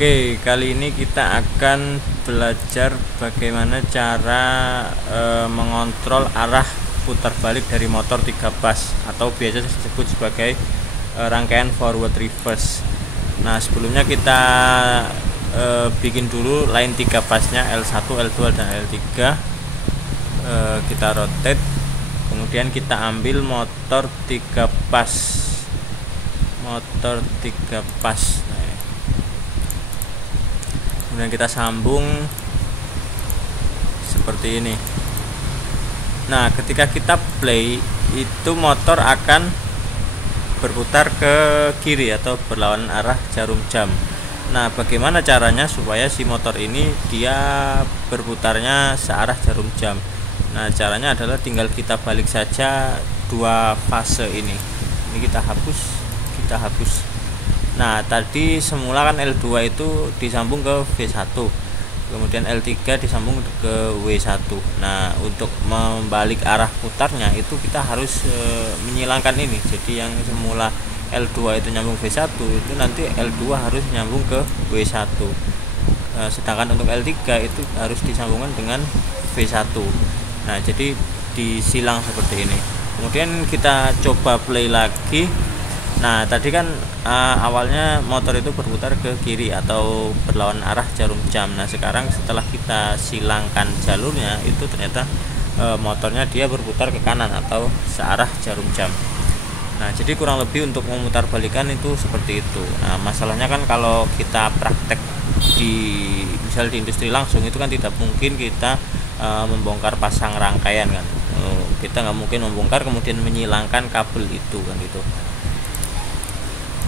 Oke, kali ini kita akan belajar bagaimana cara mengontrol arah putar balik dari motor 3 pas atau biasa disebut sebagai rangkaian forward reverse. Nah, sebelumnya kita bikin dulu line 3 pasnya L1, L2 dan L3. Kita rotate, kemudian kita ambil motor 3 pas. Kemudian kita sambung seperti ini. Nah, ketika kita play, itu motor akan berputar ke kiri atau berlawanan arah jarum jam. Nah, bagaimana caranya supaya si motor ini dia berputarnya searah jarum jam? Nah, caranya adalah tinggal kita balik saja dua fase ini. Ini kita hapus. Nah, tadi semula kan L2 itu disambung ke V1, kemudian L3 disambung ke W1. Nah, untuk membalik arah putarnya itu kita harus menyilangkan ini. Jadi yang semula L2 itu nyambung V1, itu nanti L2 harus nyambung ke W1. Sedangkan untuk L3 itu harus disambungkan dengan V1. Nah, jadi disilang seperti ini. Kemudian kita coba play lagi. Nah, tadi kan awalnya motor itu berputar ke kiri atau berlawan arah jarum jam. Nah, sekarang setelah kita silangkan jalurnya, itu ternyata motornya dia berputar ke kanan atau searah jarum jam. Nah, jadi kurang lebih untuk memutar balikan itu seperti itu. Nah, masalahnya kan kalau kita praktek misal di industri langsung, itu kan tidak mungkin kita membongkar pasang rangkaian kan. Kita nggak mungkin membongkar kemudian menyilangkan kabel itu kan gitu.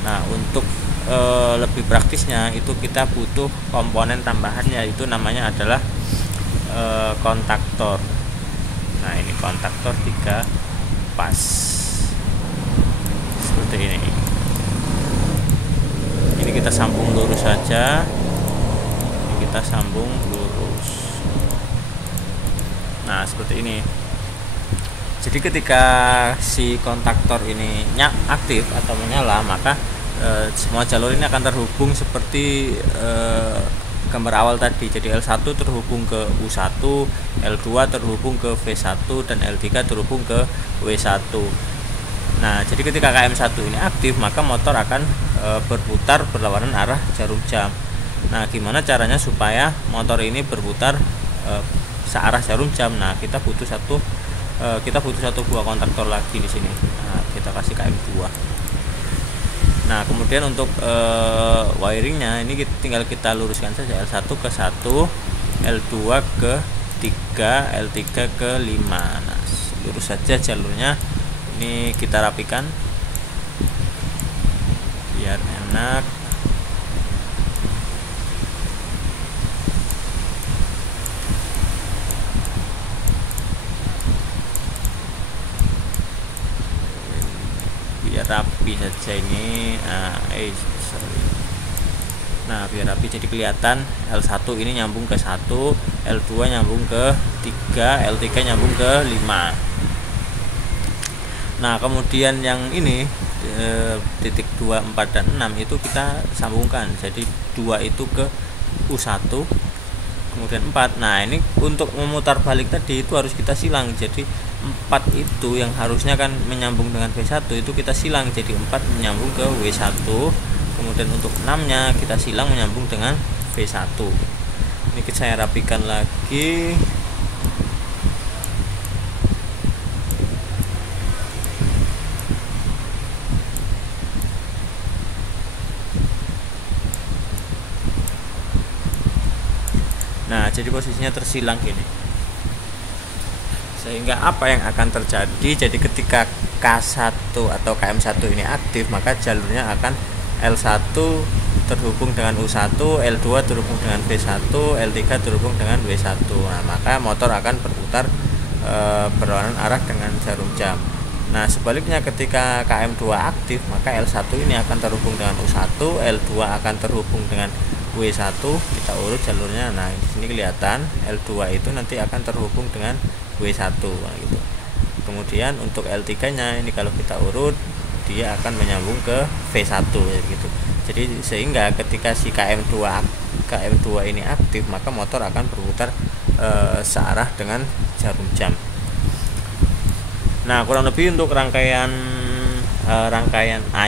Nah, untuk lebih praktisnya itu kita butuh komponen tambahannya, itu namanya adalah kontaktor. Nah, ini kontaktor 3 pas seperti ini. Ini kita sambung lurus saja. Ini kita sambung lurus. Nah, seperti ini. Jadi ketika si kontaktor ini aktif atau menyala, maka semua jalur ini akan terhubung seperti gambar awal tadi. Jadi L1 terhubung ke U1, L2 terhubung ke V1, dan L3 terhubung ke W1. Nah, jadi ketika KM1 ini aktif, maka motor akan berputar berlawanan arah jarum jam. Nah, gimana caranya supaya motor ini berputar searah jarum jam? Nah, kita butuh satu buah kontaktor lagi di sini. Nah, kita kasih KM2. Nah, kemudian untuk wiringnya ini tinggal kita luruskan saja, L1 ke 1, L2 ke 3, L3 ke 5. Nah, lurus saja jalurnya. Ini kita rapikan biar enak. Biar rapi saja ini. Nah, biar rapi jadi kelihatan. L1 ini nyambung ke 1, L2 nyambung ke 3, L3 nyambung ke 5. Nah, kemudian yang ini titik 2, 4 dan 6 itu kita sambungkan. Jadi 2 itu ke U1, kemudian 4. Nah, ini untuk memutar balik tadi itu harus kita silang. Jadi 4 itu yang harusnya kan menyambung dengan V1, itu kita silang jadi 4 menyambung ke W1. Kemudian untuk 6 nya kita silang menyambung dengan V1. Ini saya rapikan lagi. Nah, jadi posisinya tersilang gini. Sehingga apa yang akan terjadi? Jadi ketika K1 atau KM1 ini aktif, maka jalurnya akan L1 terhubung dengan U1, L2 terhubung dengan V1, L3 terhubung dengan W1. Nah, maka motor akan berputar berlawanan arah dengan jarum jam. Nah, sebaliknya ketika KM2 aktif, maka L1 ini akan terhubung dengan U1, L2 akan terhubung dengan W1. Kita urut jalurnya. Nah, di sini kelihatan L2 itu nanti akan terhubung dengan W1 gitu. Kemudian untuk L3 nya ini kalau kita urut, dia akan menyambung ke V1 gitu. Jadi sehingga ketika si KM2 ini aktif, maka motor akan berputar searah dengan jarum jam. Nah, kurang lebih untuk rangkaian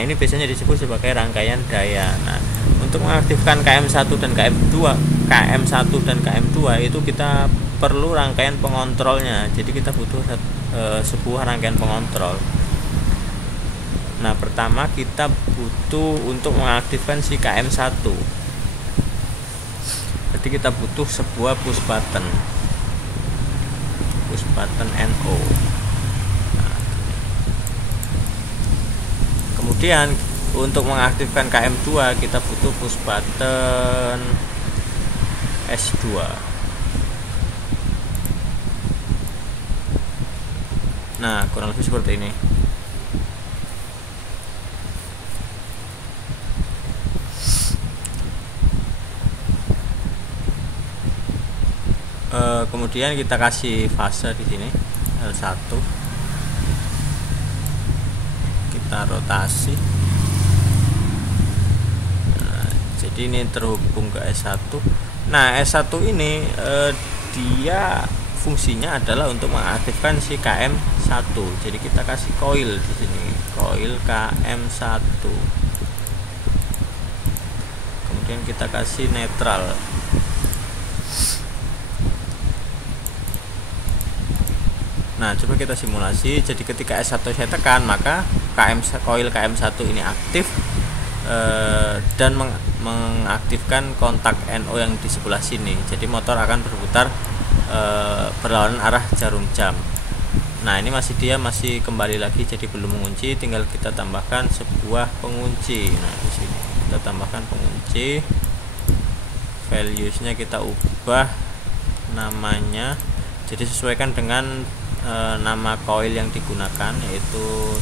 ini biasanya disebut sebagai rangkaian daya. Nah, untuk mengaktifkan KM1 dan KM2 itu kita perlu rangkaian pengontrolnya. Jadi kita butuh sebuah rangkaian pengontrol. Nah, pertama kita butuh untuk mengaktifkan si KM1. Jadi kita butuh sebuah push button NO. Nah, kemudian untuk mengaktifkan KM2 kita butuh push button S2. Nah, kurang lebih seperti ini. Kemudian kita kasih fase di sini L1, kita rotasi. Nah, jadi ini terhubung ke S1. Nah, S1 ini dia fungsinya adalah untuk mengaktifkan si KM1. Jadi kita kasih coil di sini, coil KM1. Kemudian kita kasih netral. Nah, coba kita simulasi. Jadi ketika S1 saya tekan, maka coil KM1 ini aktif dan mengaktifkan kontak NO yang di sebelah sini. Jadi motor akan berputar berlawanan arah jarum jam. Nah, ini masih kembali lagi, jadi belum mengunci, tinggal kita tambahkan sebuah pengunci. Nah, di sini kita tambahkan pengunci. Values-nya kita ubah namanya. Jadi sesuaikan dengan nama coil yang digunakan, yaitu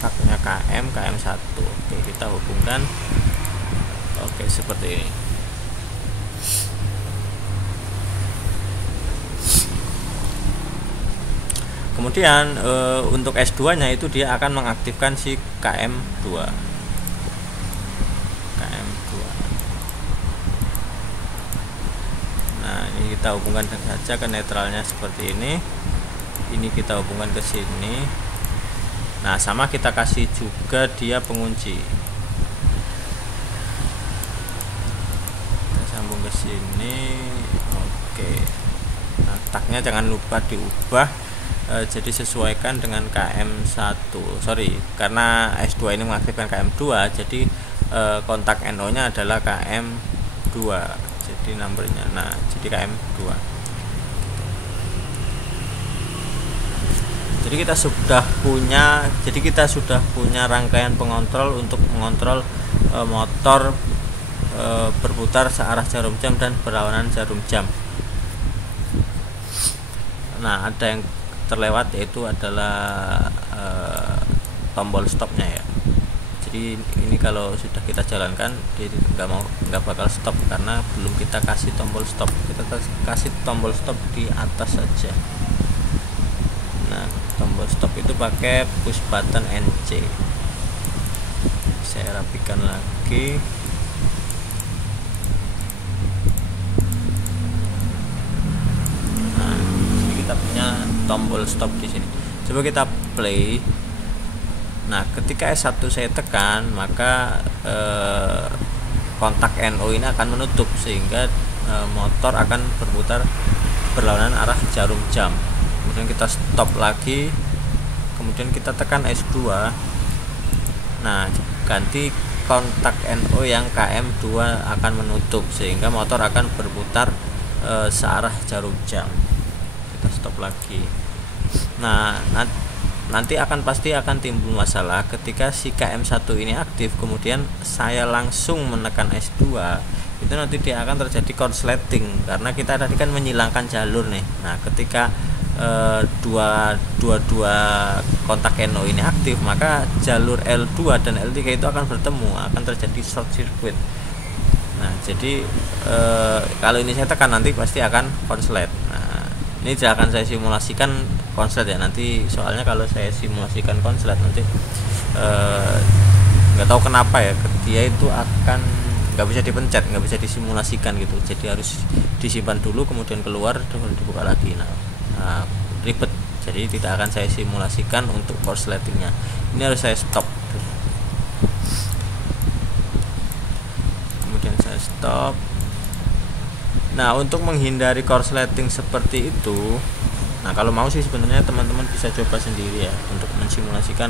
taknya KM1. Oke, kita hubungkan. Oke, seperti ini. Kemudian untuk S2 nya itu dia akan mengaktifkan si KM2. Nah, ini kita hubungkan saja ke netralnya seperti ini. Ini kita hubungkan ke sini. Nah, sama kita kasih juga dia pengunci. Kita sambung ke sini. Oke. Nah, taknya jangan lupa diubah. Jadi sesuaikan dengan KM1. Sorry, karena S2 ini mengaktifkan KM2, jadi kontak NO nya adalah KM2. Jadi numbernya, nah, jadi KM2. Jadi kita sudah punya rangkaian pengontrol untuk mengontrol motor berputar searah jarum jam dan berlawanan jarum jam. Nah, ada yang terlewat, yaitu adalah tombol stopnya ya. Jadi ini kalau sudah kita jalankan, dia nggak bakal stop karena belum kita kasih tombol stop. Kita kasih tombol stop di atas saja. Nah, tombol stop itu pakai push button NC. Saya rapikan lagi. Nah, ini kita punya tombol stop di sini. Coba kita play. Nah, ketika S1 saya tekan, maka kontak NO ini akan menutup sehingga motor akan berputar berlawanan arah jarum jam. Kemudian kita stop lagi, kemudian kita tekan S2. Nah, ganti kontak NO yang KM2 akan menutup sehingga motor akan berputar searah jarum jam. Kita stop lagi. Nah, nanti pasti akan timbul masalah ketika si KM1 ini aktif, kemudian saya langsung menekan S2, itu nanti dia akan terjadi korsleting karena kita tadi kan menyilangkan jalur nih. Nah, ketika dua kontak NO ini aktif, maka jalur L2 dan L3 itu akan bertemu, akan terjadi short circuit. Nah, jadi kalau ini saya tekan nanti pasti akan konslet. Nah, ini tidak akan saya simulasikan konslet ya nanti, soalnya kalau saya simulasikan konslet nanti nggak tahu kenapa ya, dia itu akan nggak bisa dipencet, nggak bisa disimulasikan gitu, jadi harus disimpan dulu kemudian keluar terus dibuka lagi. Nah, ribet, jadi tidak akan saya simulasikan untuk korsletingnya. Ini harus saya stop, kemudian saya stop. Nah, untuk menghindari korsleting seperti itu, nah kalau mau sih sebenarnya teman-teman bisa coba sendiri ya untuk mensimulasikan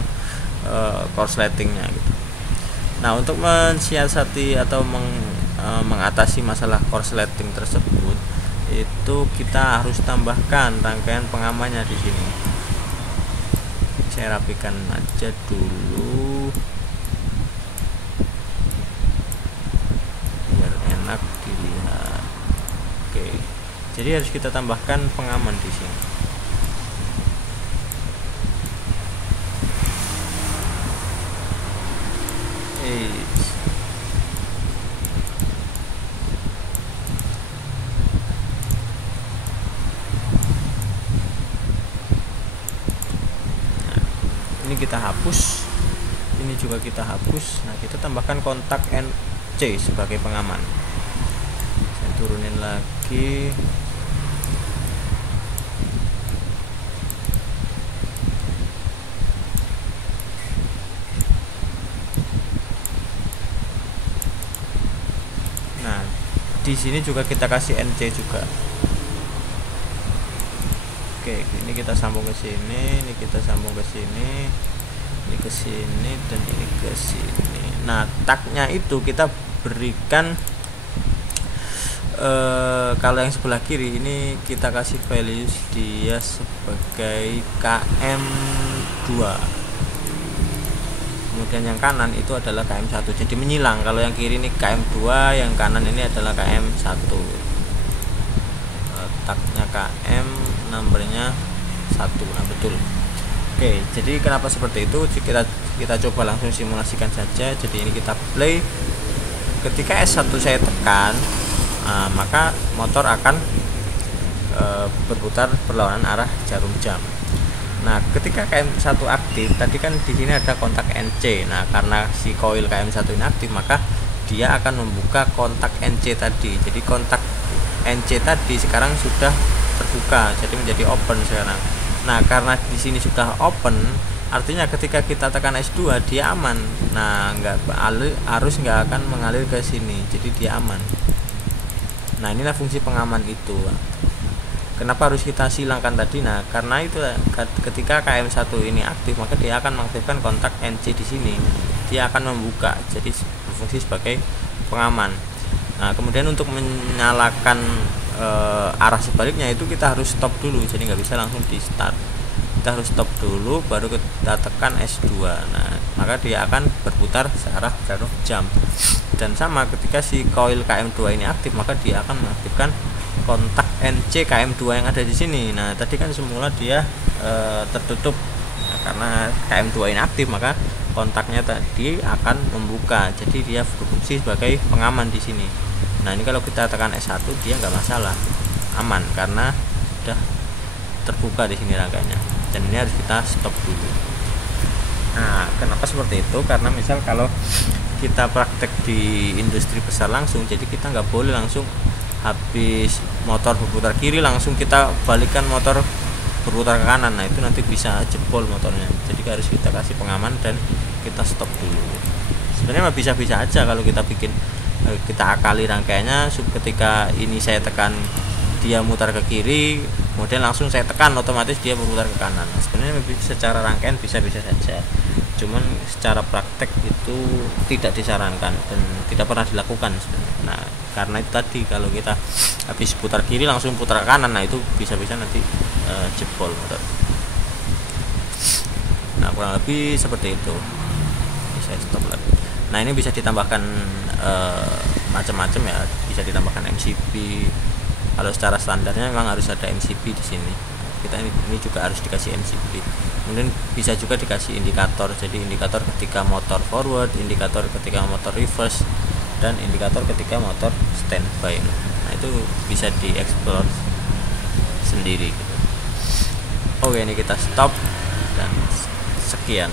korsletingnya gitu. Nah, untuk mensiasati atau mengatasi masalah korsleting tersebut, itu kita harus tambahkan rangkaian pengamannya di sini. Saya rapikan aja dulu biar enak dilihat. Oke, jadi harus kita tambahkan pengaman di sini. Ini kita hapus, ini juga kita hapus. Nah, kita tambahkan kontak NC sebagai pengaman. Saya turunin lagi. Nah, di sini juga kita kasih NC juga. Oke, ini kita sambung ke sini, ini kita sambung ke sini, ini ke sini, dan ini ke sini. Nah, tagnya itu kita berikan kalau yang sebelah kiri ini kita kasih values dia sebagai KM2. Kemudian yang kanan itu adalah KM1. Jadi menyilang, kalau yang kiri ini KM2, yang kanan ini adalah KM1. Tagnya KM, nomornya 1. Nah, betul. Oke, jadi kenapa seperti itu? Kita coba langsung simulasikan saja. Jadi ini kita play. Ketika S1 saya tekan, maka motor akan berputar berlawanan arah jarum jam. Nah, ketika KM1 aktif, tadi kan di sini ada kontak NC. Nah, karena si koil KM1 ini aktif, maka dia akan membuka kontak NC tadi. Jadi kontak NC tadi sekarang sudah terbuka, jadi menjadi open sekarang. Nah, karena di sini sudah open, artinya ketika kita tekan S2 dia aman. Nah, arus nggak akan mengalir ke sini, jadi dia aman. Nah, inilah fungsi pengaman itu. Kenapa harus kita silangkan tadi? Nah, karena itu ketika KM1 ini aktif, maka dia akan mengaktifkan kontak NC di sini. Dia akan membuka, jadi berfungsi sebagai pengaman. Nah, kemudian untuk menyalakan arah sebaliknya itu kita harus stop dulu, jadi nggak bisa langsung di start. Kita harus stop dulu, baru kita tekan S2. Nah, maka dia akan berputar searah jarum jam. Dan sama ketika si koil KM2 ini aktif, maka dia akan mengaktifkan kontak NC KM2 yang ada di sini. Nah, tadi kan semula dia tertutup. Nah, karena KM2 ini aktif, maka kontaknya tadi akan membuka, jadi dia berfungsi sebagai pengaman di sini. Nah, ini kalau kita tekan S1 dia nggak masalah, aman karena sudah terbuka di sini rangkaiannya. Dan ini harus kita stop dulu. Nah, kenapa seperti itu? Karena misal kalau kita praktek di industri besar langsung, jadi kita nggak boleh langsung habis motor berputar kiri langsung kita balikan motor berputar ke kanan. Nah, itu nanti bisa jebol motornya. Jadi harus kita kasih pengaman dan kita stop dulu. Sebenarnya bisa-bisa aja kalau kita kita akali rangkaiannya. Ketika ini saya tekan dia mutar ke kiri, kemudian langsung saya tekan, otomatis dia berputar ke kanan. Nah, sebenarnya secara rangkaian bisa-bisa saja, cuman secara praktek itu tidak disarankan dan tidak pernah dilakukan sebenarnya. Nah, karena itu tadi kalau kita habis putar kiri langsung putar ke kanan, nah itu bisa-bisa nanti jebol motor. Nah, kurang lebih seperti itu. Ini saya stop lagi. Nah, ini bisa ditambahkan macam-macam ya, bisa ditambahkan MCB. Kalau secara standarnya memang harus ada MCB di sini. Kita ini juga harus dikasih MCB. Kemudian bisa juga dikasih indikator. Jadi indikator ketika motor forward, indikator ketika motor reverse, dan indikator ketika motor standby. Nah, itu bisa dieksplor sendiri gitu. Oke, ini kita stop dan sekian.